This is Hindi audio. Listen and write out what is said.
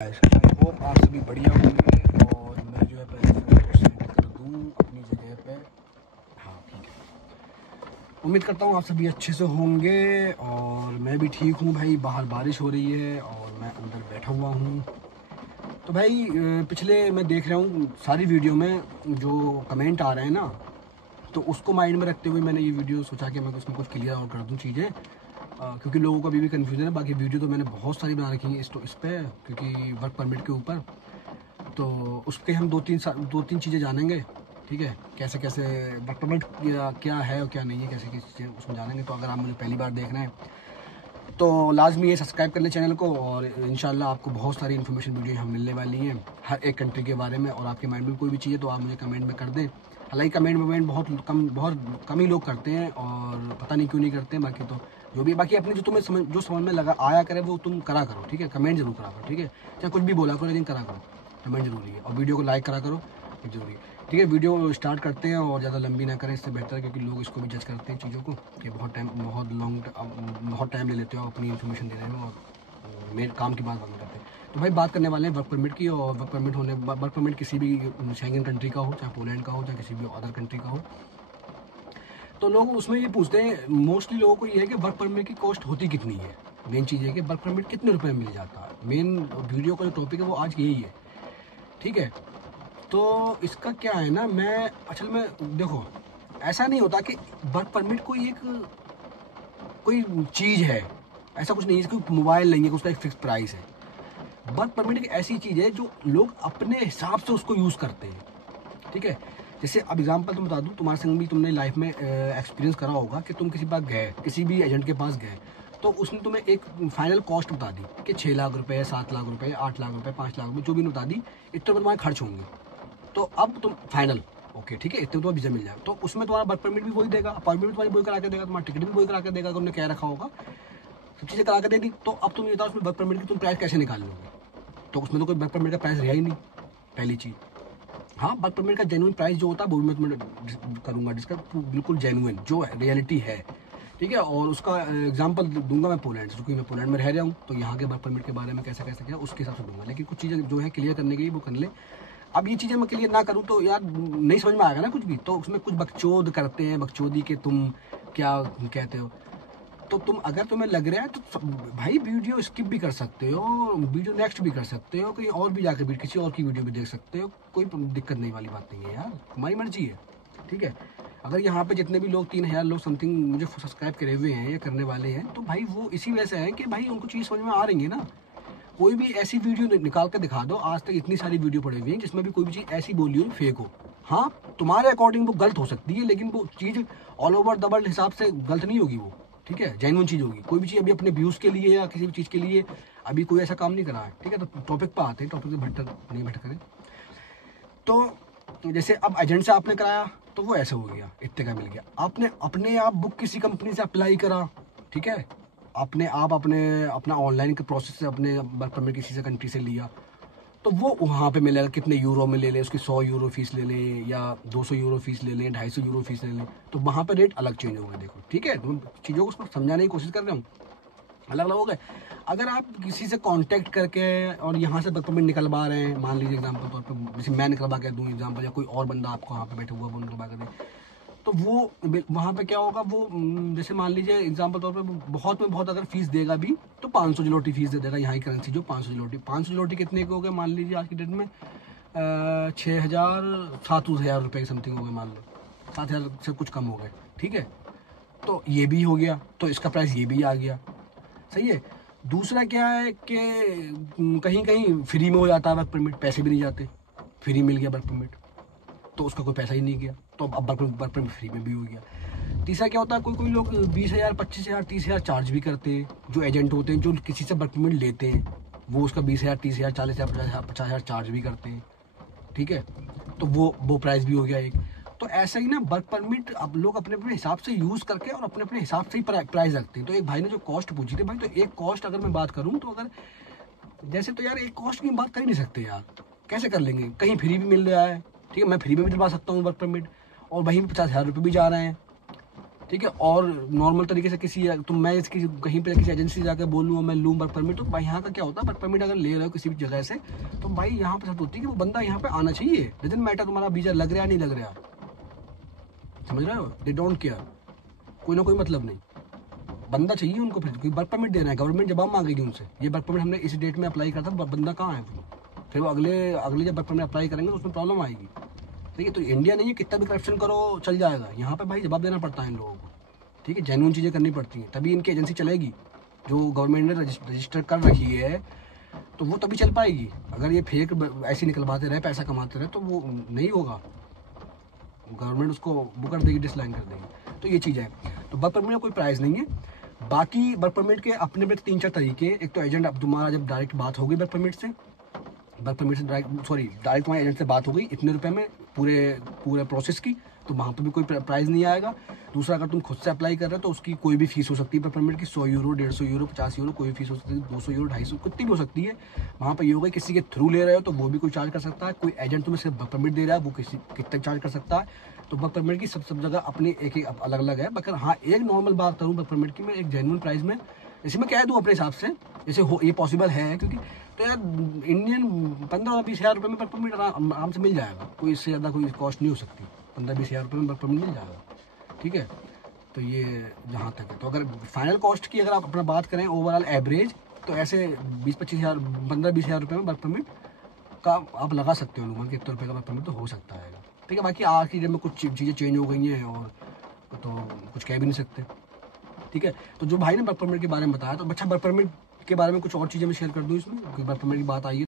आई होप आप सभी बढ़िया होंगे और मैं जो है पहले फोटो सेंड कर दूँ अपनी जगह पे। हाँ ठीक है, उम्मीद करता हूँ आप सभी अच्छे से होंगे और मैं भी ठीक हूँ भाई। बाहर बारिश हो रही है और मैं अंदर बैठा हुआ हूँ। तो भाई पिछले मैं देख रहा हूँ सारी वीडियो में जो कमेंट आ रहे हैं ना, तो उसको माइंड में रखते हुए मैंने ये वीडियो सोचा कि मैं उसमें कुछ क्लियर और कर दूँ चीज़ें, क्योंकि लोगों को अभी भी कन्फ्यूजन है। बाकी वीडियो तो मैंने बहुत सारी बना रखी है इस पर, क्योंकि वर्क परमिट के ऊपर। तो उस पर हम दो तीन चीज़ें जानेंगे, ठीक है। कैसे कैसे वर्क परमिट क्या है और क्या नहीं है, कैसे कैसे चीज़ें उसमें जानेंगे। तो अगर आप मुझे पहली बार देख रहे हैं तो लाजमी ये सब्सक्राइब कर लें चैनल को, और इंशाल्लाह आपको बहुत सारी इन्फॉर्मेशन वीडियो यहाँ मिलने वाली हैं हर एक कंट्री के बारे में। और आपके माइंड में कोई भी चाहिए तो आप मुझे कमेंट में कर दें। हालांकि कमेंट बहुत कम ही लोग करते हैं और पता नहीं क्यों नहीं करते हैं। बाकी तो जो भी बाकी अपने जो समझ में लगा आया करे वो तुम करा करो, ठीक है। कमेंट जरूर करा करो, ठीक है। चाहे कुछ भी बोला करो लेकिन करा करो, कमेंट जरूरी है। और वीडियो को लाइक करा करो, ये जरूरी है, ठीक है। वीडियो स्टार्ट करते हैं और ज़्यादा लंबी ना करें, इससे बेहतर है, क्योंकि लोग इसको भी जज करते हैं चीज़ों को कि बहुत टाइम ले लेते हो अपनी इन्फॉर्मेशन देने में और मेरे काम की बात बंद करते हैं। तो भाई बात करने वाले हैं वर्क परमिट की। और वर्क परमिट किसी भी शेंगन कंट्री का हो, चाहे पोलैंड का हो, चाहे किसी भी अदर कंट्री का हो। तो लोग उसमें ये पूछते हैं, मोस्टली लोगों को ये है कि वर्क परमिट की कॉस्ट होती कितनी है। मेन चीज़ है कि वर्क परमिट कितने रुपए में मिल जाता है। मेन वीडियो का जो टॉपिक है वो आज यही है, ठीक है। तो इसका क्या है ना, मैं असल में देखो, ऐसा नहीं होता कि वर्क परमिट कोई चीज़ है, ऐसा कुछ नहीं है। कोई मोबाइल नहीं है, उसका एक फिक्स प्राइस है। वर्क परमिट एक ऐसी चीज़ है जो लोग अपने हिसाब से उसको यूज़ करते हैं, ठीक है। जैसे अब एग्जांपल तुम बता दूं, तुम्हारे संग भी तुमने लाइफ में एक्सपीरियंस करा होगा कि तुम किसी पास गए, किसी भी एजेंट के पास गए, तो उसने तुम्हें एक फाइनल कॉस्ट बता दी कि 6 लाख रुपए, 7 लाख रुपए, 8 लाख रुपए, 5 लाख रुपए, जो भी बता दी, इतने रुपये तुम्हारे खर्च होंगे। तो अब तुम फाइनल ओके, ठीक है, इतने तुम्हें वीजा मिल जाएगा। तो उसमें तुम्हारा वर्क परमिट भी वही देगा, अपॉइंटमेंट भी तुम्हारी वही करा के देगा, तुम्हारा टिकट भी वही करा के देगा, तुमने क्या रखा होगा, सब चीज़ें करा के दे दी। तो अब तुम ये बताओ उसमें वर्क परमिट की तुम प्राइस कैसे निकाल लोगे। तो उसमें तो कोई वर्क परमिट का प्राइस रहा ही नहीं, पहली चीज़। हाँ, वर्क परमिट का जेन्युइन प्राइस जो होता है वो मैं तुम्हें करूँगा डिस्कस, बिल्कुल जेन्युइन जो रियलिटी है, ठीक है। और उसका एग्जांपल दूंगा मैं पोलैंड से, क्योंकि मैं पोलैंड में रह रहा हूँ। तो यहाँ के वर्क परमिट के बारे में कैसे कैसे क्या उसके हिसाब से दूंगा। लेकिन कुछ चीज़ें जो है क्लियर करने के लिए वो कर ले। अब ये चीज़ें मैं क्लियर ना करूँ तो यार नहीं समझ में आएगा ना कुछ भी। तो उसमें कुछ बकचोद करते हैं, बकचोदी के तुम क्या कहते हो। तो तुम अगर तुम्हें लग रहा है तो भाई वीडियो स्किप भी कर सकते हो, वीडियो नेक्स्ट भी कर सकते हो, कहीं और भी जाकर भी किसी और की वीडियो भी देख सकते हो। कोई दिक्कत नहीं वाली बात नहीं है यार, तुम्हारी मर्जी है, ठीक है। अगर यहाँ पे जितने भी लोग 3,000 लोग समथिंग मुझे सब्सक्राइब करे हुए हैं या करने वाले हैं, तो भाई वो इसी वजह से है कि भाई उनको चीज़ समझ में आ रही है ना। कोई भी ऐसी वीडियो निकाल कर दिखा दो, आज तक इतनी सारी वीडियो पड़ी हुई है जिसमें भी कोई भी चीज़ ऐसी बोली हो फेक हो। हाँ, तुम्हारे अकॉर्डिंग वो गलत हो सकती है, लेकिन वो चीज़ ऑल ओवर द वर्ल्ड हिसाब से गलत नहीं होगी वो, ठीक है, जेन्युइन चीज़ होगी। कोई भी चीज़ अभी अपने व्यूज़ के लिए या किसी भी चीज़ के लिए अभी कोई ऐसा काम नहीं करा है, ठीक है। तो टॉपिक पर आते हैं, टॉपिक से नहीं भटक। तो जैसे अब एजेंट से आपने कराया तो वो ऐसे हो गया, इतने का मिल गया। आपने अपने आप बुक किसी कंपनी से अप्लाई करा, ठीक है, अपने आप अपना ऑनलाइन के प्रोसेस से अपने वर्क परमिट किसी से कंट्री से लिया, तो वो वहाँ पे मिलेगा कितने यूरो में ले ले, उसकी 100 यूरो फीस ले लें या 200 यूरो फीस ले लें, 250 यूरो फीस ले लें, तो वहाँ पे रेट अलग चेंज होंगे। देखो, ठीक है, तुम चीज़ों को समझाने की कोशिश कर रहे हूँ, अलग अलग हो गए। अगर आप किसी से कांटेक्ट करके और यहाँ से वर्क परमिट निकलवा रहे हैं, मान लीजिए एग्जांपल तौर पर, जैसे मैं निकलवा के दूँ एग्जांपल, या कोई और बंदा आपको यहाँ पे बैठा हुआ वो निकलवा के दे, तो वो वहाँ पे क्या होगा, वो जैसे मान लीजिए एग्जांपल तौर पे बहुत में बहुत अगर फीस देगा भी तो 500 जलोटी फीस दे देगा। यहाँ की करेंसी जो 500 जलोटी कितने के हो गए मान लीजिए आज की डेट में 6,000 रुपये के समथिंग हो गए, मान लो 7,000 से कुछ कम हो गए, ठीक है। तो ये भी हो गया, तो इसका प्राइस ये भी आ गया, सही है। दूसरा क्या है कि कहीं कहीं फ्री में हो जाता है वर्क परमिट, पैसे भी नहीं जाते, फ्री मिल गया वर्क परमिट तो उसका कोई पैसा ही नहीं गया, तो अब वर्क परमिट फ्री में भी हो गया। तीसरा क्या होता है, कोई लोग 20,000, 25,000, 30,000 चार्ज भी करते हैं, जो एजेंट होते हैं जो किसी से वर्क परमिट लेते हैं, वो उसका 20,000, 30,000, 40,000, 50,000 चार्ज भी करते हैं, ठीक है। तो वो प्राइस भी हो गया एक। तो ऐसा ही ना वर्क परमिट अब लोग अपने अपने हिसाब से यूज़ करके और अपने अपने हिसाब से ही प्राइस रखते हैं। तो एक भाई ने जो कॉस्ट पूछी थी भाई, तो एक कॉस्ट अगर मैं बात करूँ तो अगर जैसे, तो यार एक कॉस्ट की बात कर ही नहीं सकते यार, कैसे कर लेंगे। कहीं फ्री भी मिल रहा है, ठीक है, मैं फ्री में भी दिलवा सकता हूँ वर्क परमिट, और वहीं 50,000 रुपये भी जा रहे हैं, ठीक है। और नॉर्मल तरीके से किसी तो मैं इसकी कहीं पे किसी एजेंसी जाकर बोलूँ मैं लूँ वर्क परमिट, तो भाई यहाँ का क्या होता है, वर्क परमिट अगर ले रहे हो किसी भी जगह से तो भाई यहाँ पे शर्त होती है कि वो बंदा यहाँ पे आना चाहिए। डजंट मैटर तुम्हारा वीजा लग रहा है नहीं लग रहा, समझ रहे हो, दे डोंट केयर, कोई ना कोई मतलब नहीं, बंदा चाहिए उनको। फिर कोई वर्क परमिट देना है, गवर्नमेंट जवाब मांगेगी उनसे, ये वर्क परमिट हमने इस डेट में अप्लाई करता, बंदा कहाँ है, फिर वो अगले जब वर्क परमिट अप्लाई करेंगे तो उसमें प्रॉब्लम आएगी। ठीक है, तो इंडिया नहीं है, कितना भी करप्शन करो चल जाएगा, यहाँ पे भाई जवाब देना पड़ता है इन लोगों को। ठीक है, जेन्युइन चीज़ें करनी पड़ती हैं, तभी इनकी एजेंसी चलेगी जो गवर्नमेंट ने रजिस्टर कर रखी है, तो वो तभी चल पाएगी। अगर ये फेक ऐसे निकलवाते रहे, पैसा कमाते रहे, तो वो नहीं होगा, गवर्नमेंट उसको वो कर देगी, डिसलाइन कर देगी। तो ये चीज़ है। तो वर्क परमिट में कोई प्राइस नहीं है। बाकी वर्क परमिट के अपने में 3-4 तरीके। एक तो एजेंट, अब तुम्हारा जब डायरेक्ट बात होगी वर्क परमिट से डायरेक्ट तुम्हारे एजेंट से बात हो गई इतने रुपए में पूरे प्रोसेस की, तो वहाँ पर भी कोई प्राइस नहीं आएगा। दूसरा, अगर तुम खुद से अप्लाई कर रहे हो तो उसकी कोई भी फीस हो सकती है वर्क परमिट की, 100 यूरो, 150 यूरो, 50 यूरो, कोई फीस हो सकती है, 200 यूरो, 250, कितनी भी हो सकती है। वहाँ पर ये होगा किसी के थ्रू ले रहे हो तो वो भी कोई चार्ज कर सकता है, कोई एजेंट तुम्हें सिर्फ वर्क परमिट दे रहा है वो कितना चार्ज कर सकता है। तो वर्क परमिट की सब जगह अपनी एक अलग अलग है। मगर हाँ, एक नॉर्मल बात करूँ वर्क परमिट की, मैं एक जेन्युइन प्राइस में इसे मैं कह दूँ अपने हिसाब से, जैसे हो ये पॉसिबल है, क्योंकि तो यार इंडियन 15-20 हज़ार रुपये में वर्क परमिट आराम से मिल जाएगा, कोई इससे ज़्यादा कोई कॉस्ट नहीं हो सकती, 15-20 हज़ार रुपये में वर्क परमिट मिल जाएगा। ठीक है, तो ये जहाँ तक है। तो अगर फाइनल कॉस्ट की अगर आप अपना बात करें ओवरऑल एवरेज, तो ऐसे 20-25 हज़ार, 15-20 हज़ार रुपये में वर्क परमिट का आप लगा सकते हो अनुमान कि इतने रुपये का वर्क परमिट तो हो सकता है। ठीक है, बाकी आज की डेट में कुछ चीज़ें चेंज हो गई हैं और तो कुछ कह भी नहीं सकते। ठीक है, तो जो भाई ने वर्क परमिट के बारे में बताया, तो अच्छा वर्क परमिट के बारे में कुछ और चीज़ें मैं शेयर कर दूँ इसमें, वर्क परमिट की बात आई है।